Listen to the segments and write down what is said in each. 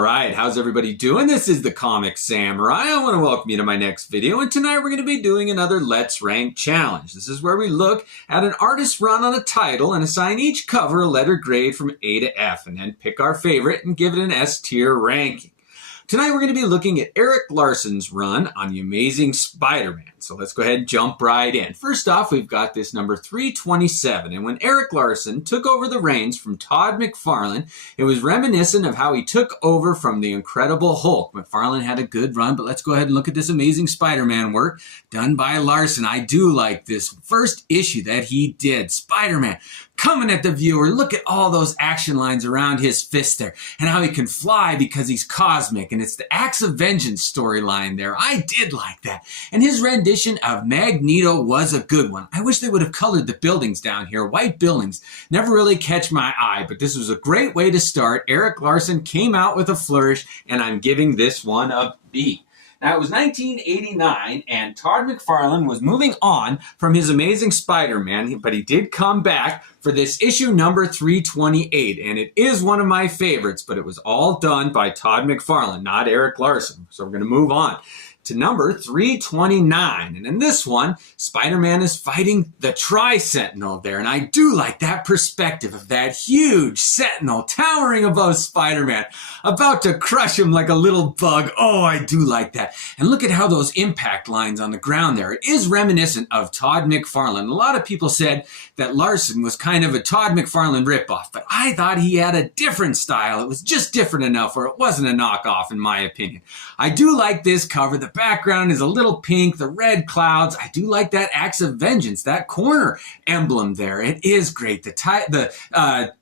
Alright, how's everybody doing? This is the Comicsamurai. I want to welcome you to my next video, and tonight we're going to be doing another Let's Rank challenge. This is where we look at an artist's run on a title and assign each cover a letter grade from A to F, and then pick our favorite and give it an S tier ranking. Tonight we're going to be looking at Erik Larsen's run on The Amazing Spider-Man. So let's go ahead and jump right in. First off, we've got this number 327. And when Erik Larsen took over the reins from Todd McFarlane, it was reminiscent of how he took over from the Incredible Hulk. McFarlane had a good run, but let's go ahead and look at this Amazing Spider-Man work done by Larson. I do like this first issue that he did. Spider-Man coming at the viewer. Look at all those action lines around his fist there and how he can fly because he's cosmic. And it's the Acts of Vengeance storyline there. I did like that. And his rendition of Magneto was a good one. I wish they would have colored the buildings down here. White buildings never really catch my eye, but this was a great way to start. Erik Larsen came out with a flourish, and I'm giving this one a B. Now, it was 1989, and Todd McFarlane was moving on from his Amazing Spider-Man, but he did come back for this issue number 328, and it is one of my favorites, but it was all done by Todd McFarlane, not Erik Larsen. So we're going to move on to number 329. And in this one, Spider-Man is fighting the Tri-Sentinel there. And I do like that perspective of that huge Sentinel towering above Spider-Man, about to crush him like a little bug. Oh, I do like that. And look at how those impact lines on the ground there. It is reminiscent of Todd McFarlane. A lot of people said that Larson was kind of a Todd McFarlane ripoff, but I thought he had a different style. It was just different enough where it wasn't a knockoff, in my opinion. I do like this cover. The background is a little pink, the red clouds. I do like that Acts of Vengeance, that corner emblem there. It is great. The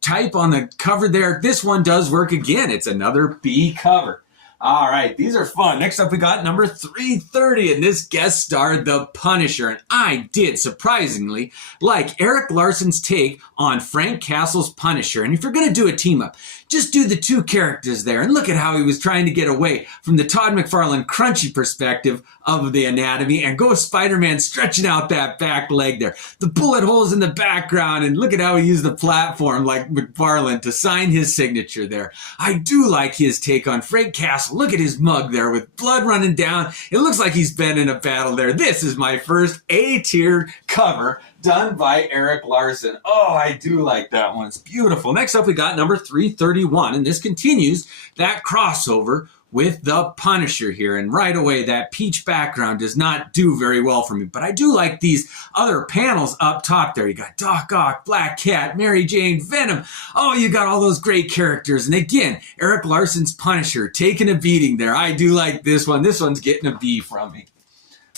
type on the cover there, this one does work again. It's another B cover. All right, these are fun. Next up, we got number 330, and this guest starred the Punisher. And I did, surprisingly, like Erik Larsen's take on Frank Castle's Punisher. And if you're going to do a team-up, just do the two characters there. And look at how he was trying to get away from the Todd McFarlane crunchy perspective of the anatomy and go Spider-Man stretching out that back leg there. The bullet holes in the background, and look at how he used the platform like McFarlane to sign his signature there. I do like his take on Frank Castle. Look at his mug there with blood running down. It looks like he's been in a battle there. This is my first A-tier cover done by Erik Larsen. Oh, I do like that one. It's beautiful. Next up, we got number 331, and this continues that crossover with the Punisher here. And right away, that peach background does not do very well for me. But I do like these other panels up top there. You got Doc Ock, Black Cat, Mary Jane, Venom. Oh, you got all those great characters. And again, Erik Larsen's Punisher taking a beating there. I do like this one. This one's getting a B from me.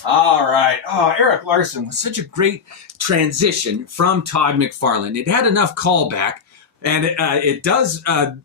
All right. Oh, Erik Larsen was such a great transition from Todd McFarlane. It had enough callback, and it does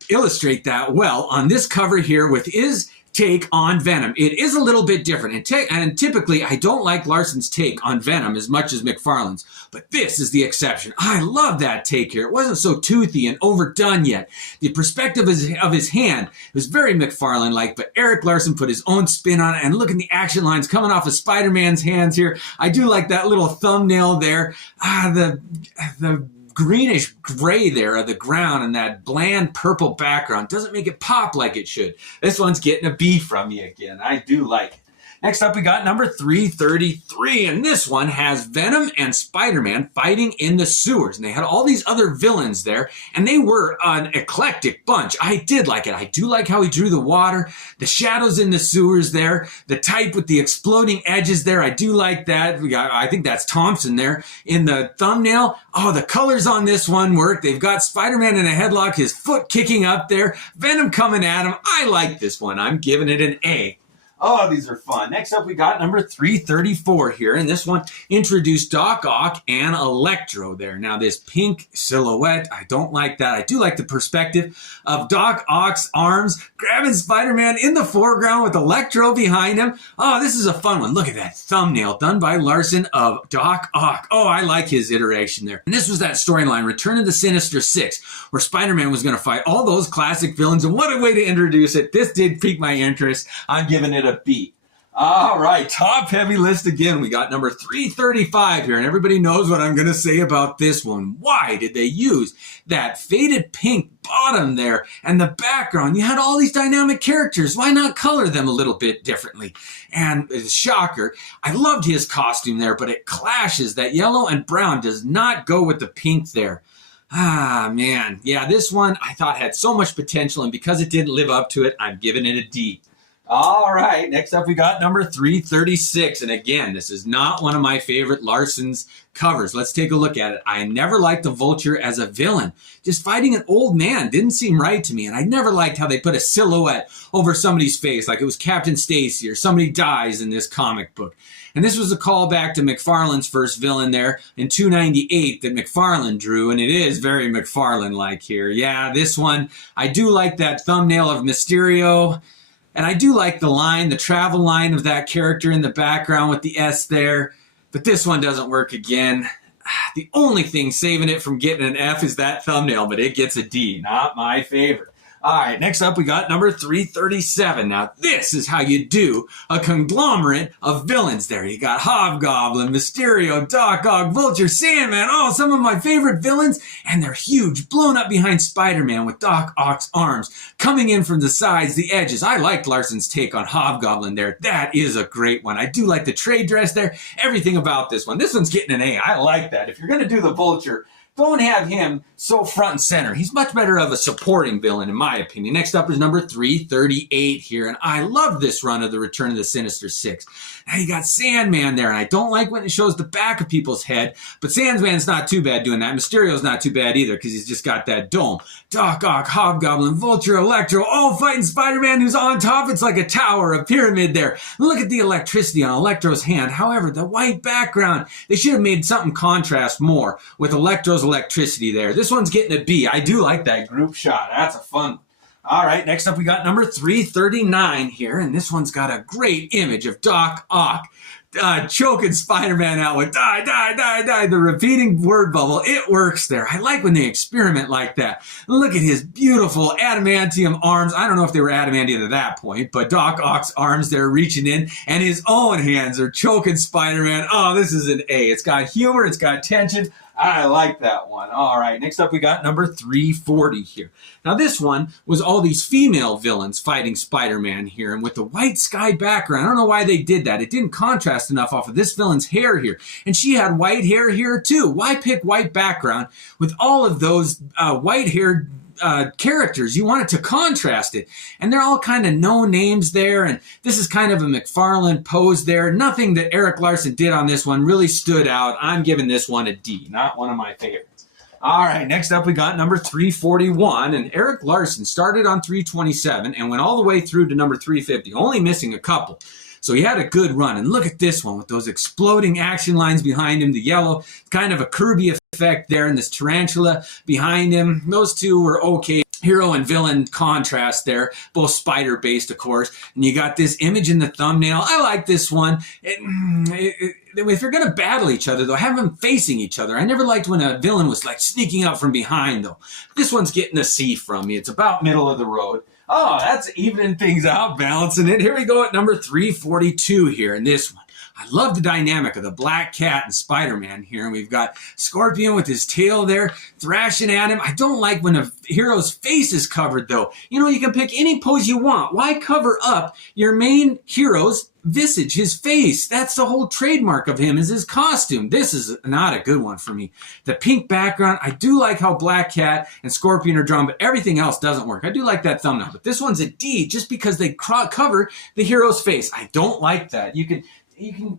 illustrate that well on this cover here with his take on Venom. It is a little bit different, and typically I don't like Larsen's take on Venom as much as McFarlane's, but this is the exception. I love that take here. It wasn't so toothy and overdone yet. The perspective of his hand was very McFarlane-like, but Erik Larsen put his own spin on it, and look at the action lines coming off of Spider-Man's hands here. I do like that little thumbnail there. The greenish gray there of the ground and that bland purple background doesn't make it pop like it should. This one's getting a B from me again. I do like it. Next up, we got number 333, and this one has Venom and Spider-Man fighting in the sewers. And they had all these other villains there, and they were an eclectic bunch. I did like it. I do like how he drew the water, the shadows in the sewers there, the type with the exploding edges there. I do like that. I think that's Thompson there in the thumbnail. Oh, the colors on this one work. They've got Spider-Man in a headlock, his foot kicking up there, Venom coming at him. I like this one. I'm giving it an A. Oh, these are fun. Next up, we got number 334 here, and this one introduced Doc Ock and Electro there. Now, this pink silhouette, I don't like that. I do like the perspective of Doc Ock's arms grabbing Spider-Man in the foreground with Electro behind him. Oh, this is a fun one. Look at that thumbnail done by Larson of Doc Ock. Oh, I like his iteration there. And this was that storyline, Return of the Sinister Six, where Spider-Man was going to fight all those classic villains, and what a way to introduce it. This did pique my interest. I'm giving it a B. All right, top heavy list again. We got number 335 here, and everybody knows what I'm going to say about this one. Why did they use that faded pink bottom there and the background? You had all these dynamic characters. Why not color them a little bit differently? And it's a shocker. I loved his costume there, but it clashes. That yellow and brown does not go with the pink there. Ah, man. Yeah, this one I thought had so much potential, and because it didn't live up to it, I'm giving it a D. All right, next up we got number 336. And again, this is not one of my favorite Larson's covers. Let's take a look at it. I never liked the Vulture as a villain. Just fighting an old man didn't seem right to me. And I never liked how they put a silhouette over somebody's face like it was Captain Stacy or somebody dies in this comic book. And this was a callback to McFarlane's first villain there in 298 that McFarlane drew, and it is very McFarlane-like here. Yeah, this one, I do like that thumbnail of Mysterio. And I do like the line, the travel line of that character in the background with the S there. But this one doesn't work again. The only thing saving it from getting an F is that thumbnail, but it gets a D. Not my favorite. All right, next up we got number 337. Now, this is how you do a conglomerate of villains there. You got Hobgoblin, Mysterio, Doc Ock, Vulture, Sandman. Oh, some of my favorite villains. And they're huge, blown up behind Spider-Man with Doc Ock's arms coming in from the sides, the edges. I liked Larson's take on Hobgoblin there. That is a great one. I do like the trade dress there. Everything about this one. This one's getting an A. I like that. If you're going to do the Vulture, don't have him so front and center. He's much better of a supporting villain, in my opinion. Next up is number 338 here, and I love this run of the Return of the Sinister Six. Now you got Sandman there, and I don't like when it shows the back of people's head, but Sandman's not too bad doing that. Mysterio's not too bad either, because he's just got that dome. Doc Ock, Hobgoblin, Vulture, Electro, all fighting Spider-Man, who's on top. It's like a tower, a pyramid there. Look at the electricity on Electro's hand. However, the white background, they should have made something contrast more with Electro's electricity there. This one's getting a B. I do like that group shot. That's a fun one. All right, next up we got number 339 here, and this one's got a great image of Doc Ock choking Spider-Man out with die, die, die, die, the repeating word bubble. It works there. I like when they experiment like that. Look at his beautiful adamantium arms. I don't know if they were adamantium at that point, but Doc Ock's arms there reaching in, and his own hands are choking Spider-Man. Oh, this is an A. It's got humor. It's got tension. I like that one. All right, next up we got number 340 here. Now this one was all these female villains fighting Spider-Man here, and with the white sky background. I don't know why they did that. It didn't contrast enough off of this villain's hair here. And she had white hair here too. Why pick white background with all of those white-haired characters? You want it to contrast it, and they're all kind of no names there, and this is kind of a McFarlane pose there. Nothing that Erik Larsen did on this one really stood out. I'm giving this one a D, not one of my favorites. All right, next up we got number 341, and Erik Larsen started on 327 and went all the way through to number 350, only missing a couple. So he had a good run, and look at this one with those exploding action lines behind him, the yellow, kind of a Kirby effect there, and this tarantula behind him. Those two were okay. Hero and villain contrast there, both spider-based, of course. And you got this image in the thumbnail. I like this one. If you're going to battle each other, though, have them facing each other. I never liked when a villain was like sneaking up from behind, though. This one's getting a C from me. It's about middle of the road. Oh, that's evening things out, balancing it. Here we go at number 342 here in this one. I love the dynamic of the Black Cat and Spider-Man here. And we've got Scorpion with his tail there thrashing at him. I don't like when a hero's face is covered, though. You know, you can pick any pose you want. Why cover up your main hero's visage, his face? That's the whole trademark of him, is his costume. This is not a good one for me. The pink background, I do like how Black Cat and Scorpion are drawn, but everything else doesn't work. I do like that thumbnail, but this one's a D just because they cover the hero's face. I don't like that. You can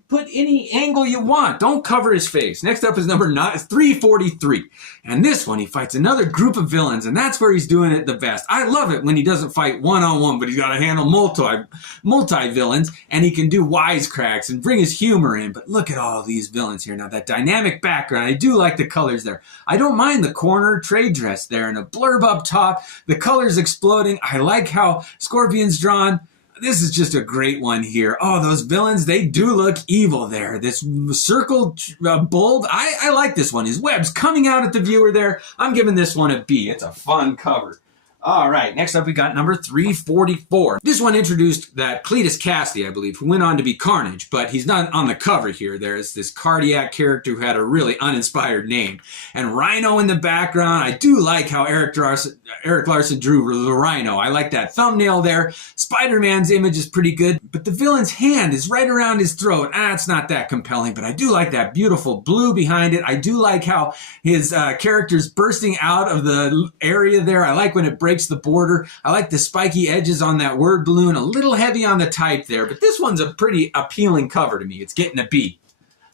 put any angle you want. Don't cover his face. Next up is number 343. And this one, he fights another group of villains, and that's where he's doing it the best. I love it when he doesn't fight one-on-one, but he's got to handle multi-villains, and he can do wisecracks and bring his humor in. But look at all of these villains here. Now, that dynamic background, I do like the colors there. I don't mind the corner trade dress there and a blurb up top. The colors exploding. I like how Scorpion's drawn. This is just a great one here. Oh, those villains, they do look evil there. This circle bulb, I like this one. His web's coming out at the viewer there. I'm giving this one a B. It's a fun cover. All right, next up we got number 344. This one introduced that Cletus Cassidy, I believe, who went on to be Carnage, but he's not on the cover here. There's this cardiac character who had a really uninspired name. And Rhino in the background. I do like how Erik Larsen drew the Rhino. I like that thumbnail there. Spider-Man's image is pretty good, but the villain's hand is right around his throat. It's not that compelling, but I do like that beautiful blue behind it. I do like how his character's bursting out of the area there. I like when it breaks the border. I like the spiky edges on that word balloon. A little heavy on the type there, but this one's a pretty appealing cover to me. It's getting a B.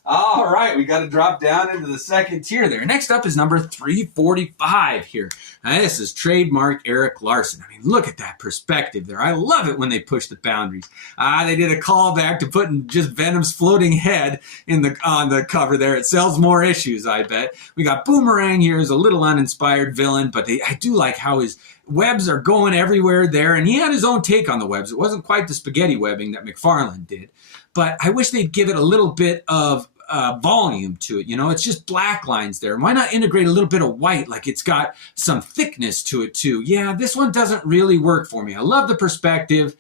All right, we got to drop down into the second tier there. Next up is number 345 here. Now, this is trademark Erik Larsen. I mean, look at that perspective there. I love it when they push the boundaries. They did a callback to putting just Venom's floating head on the cover there. It sells more issues, I bet. We got Boomerang here as a little uninspired villain, but I do like how his webs are going everywhere there, and he had his own take on the webs. It wasn't quite the spaghetti webbing that McFarlane did, but I wish they'd give it a little bit of volume to it. You know, it's just black lines there. Why not integrate a little bit of white, like it's got some thickness to it too? Yeah, this one doesn't really work for me. I love the perspective.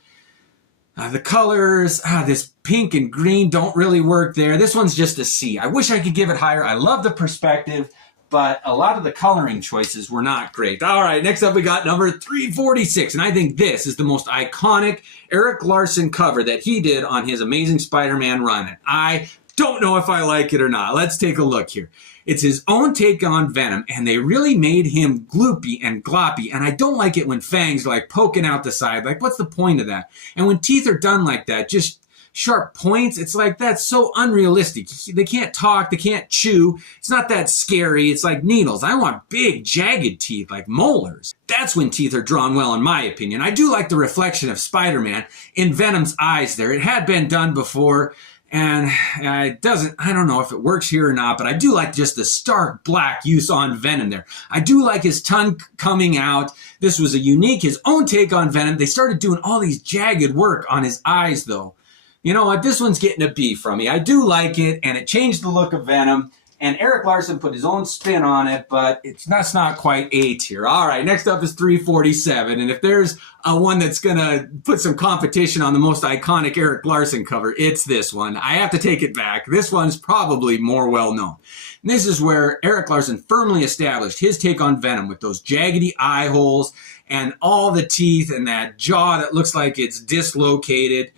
The colors, this pink and green don't really work there. This one's just a C. I wish I could give it higher. I love the perspective, but a lot of the coloring choices were not great. All right, next up we got number 346, and I think this is the most iconic Erik Larsen cover that he did on his Amazing Spider-Man run. And I don't know if I like it or not. Let's take a look here. It's his own take on Venom, and they really made him gloopy and gloppy, and I don't like it when fangs are like poking out the side. Like, what's the point of that? And when teeth are done like that, just sharp points, it's like, that's so unrealistic. They can't talk, they can't chew. It's not that scary. It's like needles. I want big, jagged teeth, like molars. That's when teeth are drawn well, in my opinion. I do like the reflection of Spider-Man in Venom's eyes there. It had been done before, and I don't know if it works here or not, but I do like just the stark black use on Venom there. I do like his tongue coming out. This was his own take on Venom. They started doing all these jagged work on his eyes, though. You know what? This one's getting a B from me. I do like it, and it changed the look of Venom. And Erik Larsen put his own spin on it, but that's not quite A tier. All right, next up is 347. And if there's one that's going to put some competition on the most iconic Erik Larsen cover, it's this one. I have to take it back. This one's probably more well-known. And this is where Erik Larsen firmly established his take on Venom with those jaggedy eye holes and all the teeth and that jaw that looks like it's dislocated.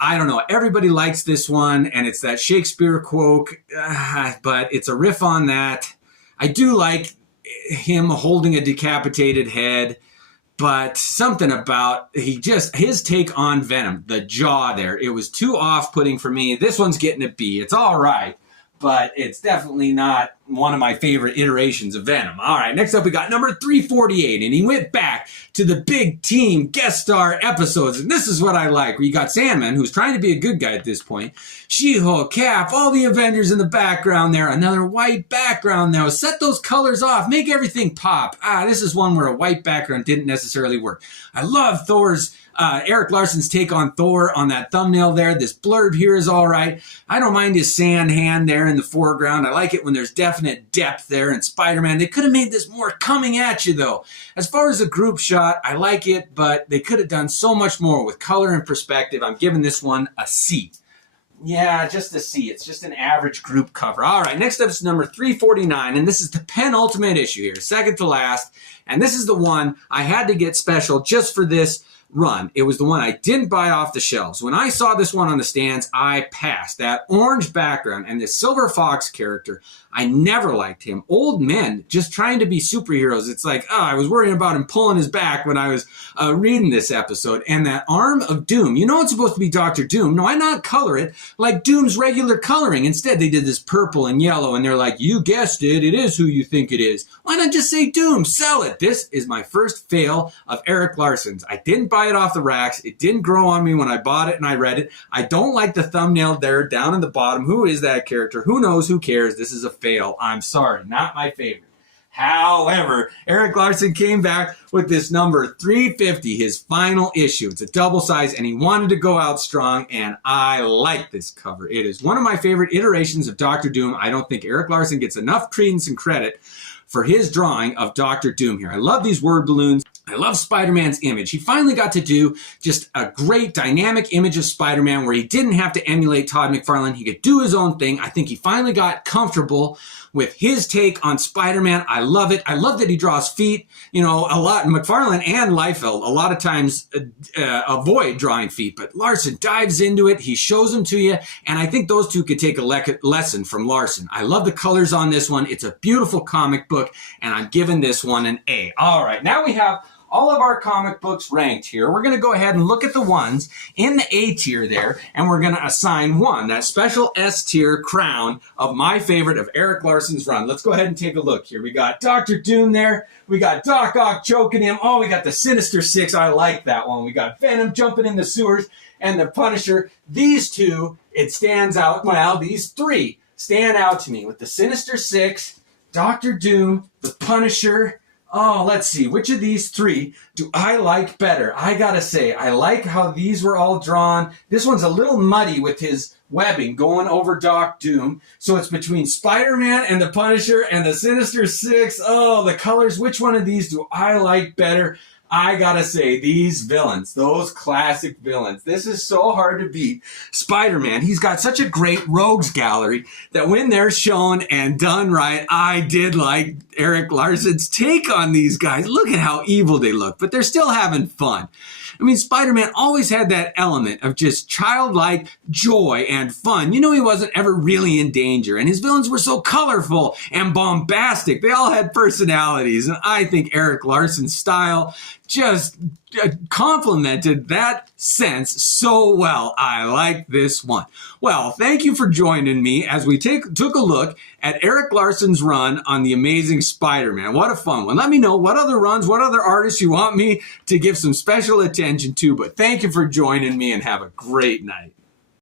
I don't know. Everybody likes this one, and it's that Shakespeare quote, but it's a riff on that. I do like him holding a decapitated head, but something about his take on Venom, the jaw there, it was too off-putting for me. This one's getting a B. It's all right, but it's definitely not one of my favorite iterations of Venom. All right, next up we got number 348, and he went back to the big team guest star episodes, and this is what I like, where you got Sandman, who's trying to be a good guy at this point, She-Hulk, Cap, all the Avengers in the background there, another white background now. Set those colors off, make everything pop. This is one where a white background didn't necessarily work. I love Erik Larsen's take on Thor on that thumbnail there. This blurb here is all right. I don't mind his sand hand there in the foreground. I like it when there's definite depth there in Spider-Man. They could have made this more coming at you, though. As far as the group shot, I like it, but they could have done so much more with color and perspective. I'm giving this one a C. Yeah, just a C. It's just an average group cover. All right, next up is number 349, and this is the penultimate issue here, second to last. And this is the one I had to get special just for this run. It was the one I didn't buy off the shelves. When I saw this one on the stands, I passed. That orange background and this Silver Fox character, I never liked him. Old men just trying to be superheroes. It's like, I was worrying about him pulling his back when I was reading this episode. And that arm of Doom, you know it's supposed to be Dr. Doom. No, why not color it like Doom's regular coloring? Instead, they did this purple and yellow, and they're like, you guessed it, it is who you think it is. Why not just say Doom? Sell it. This is my first fail of Erik Larsen's. I didn't buy it off the racks. It didn't grow on me when I bought it and I read it. I don't like the thumbnail there down in the bottom. Who is that character? Who knows? Who cares? This is a fail. I'm sorry. Not my favorite. However, Erik Larsen came back with this number 350, his final issue. It's a double size, and he wanted to go out strong, and I like this cover. It is one of my favorite iterations of Dr. Doom. I don't think Erik Larsen gets enough credence and credit for his drawing of Dr. Doom here. I love these word balloons. I love Spider-Man's image. He finally got to do just a great dynamic image of Spider-Man where he didn't have to emulate Todd McFarlane. He could do his own thing. I think he finally got comfortable with his take on Spider-Man. I love it. I love that he draws feet. You know, a lot, McFarlane and Liefeld a lot of times avoid drawing feet, but Larson dives into it. He shows them to you, and I think those two could take a lesson from Larson. I love the colors on this one. It's a beautiful comic book, and I'm giving this one an A. All right, now we have all of our comic books ranked here. We're going to go ahead and look at the ones in the A tier there, and we're going to assign one, that special S tier crown of my favorite of Erik Larsen's run. Let's go ahead and take a look here. We got Dr. Doom there. We got Doc Ock choking him. Oh, we got the Sinister Six. I like that one. We got Venom jumping in the sewers and the Punisher. These two, it stands out. Well, these three stand out to me with the Sinister Six, Dr. Doom, the Punisher. Oh, let's see. Which of these three do I like better? I gotta say, I like how these were all drawn. This one's a little muddy with his webbing going over Doc Doom. So it's between Spider-Man and the Punisher and the Sinister Six. Oh, the colors. Which one of these do I like better? I gotta say, these villains, those classic villains, this is so hard to beat. Spider-Man, he's got such a great rogues gallery that when they're shown and done right, I did like Erik Larsen's take on these guys. Look at how evil they look, but they're still having fun. I mean, Spider-Man always had that element of just childlike joy and fun. You know, he wasn't ever really in danger, and his villains were so colorful and bombastic. They all had personalities, and I think Erik Larsen's style just complemented that sense so well. I like this one. Well, thank you for joining me as we took a look at Erik Larsen's run on The Amazing Spider-Man. What a fun one. Let me know what other runs, what other artists you want me to give some special attention to, but thank you for joining me and have a great night.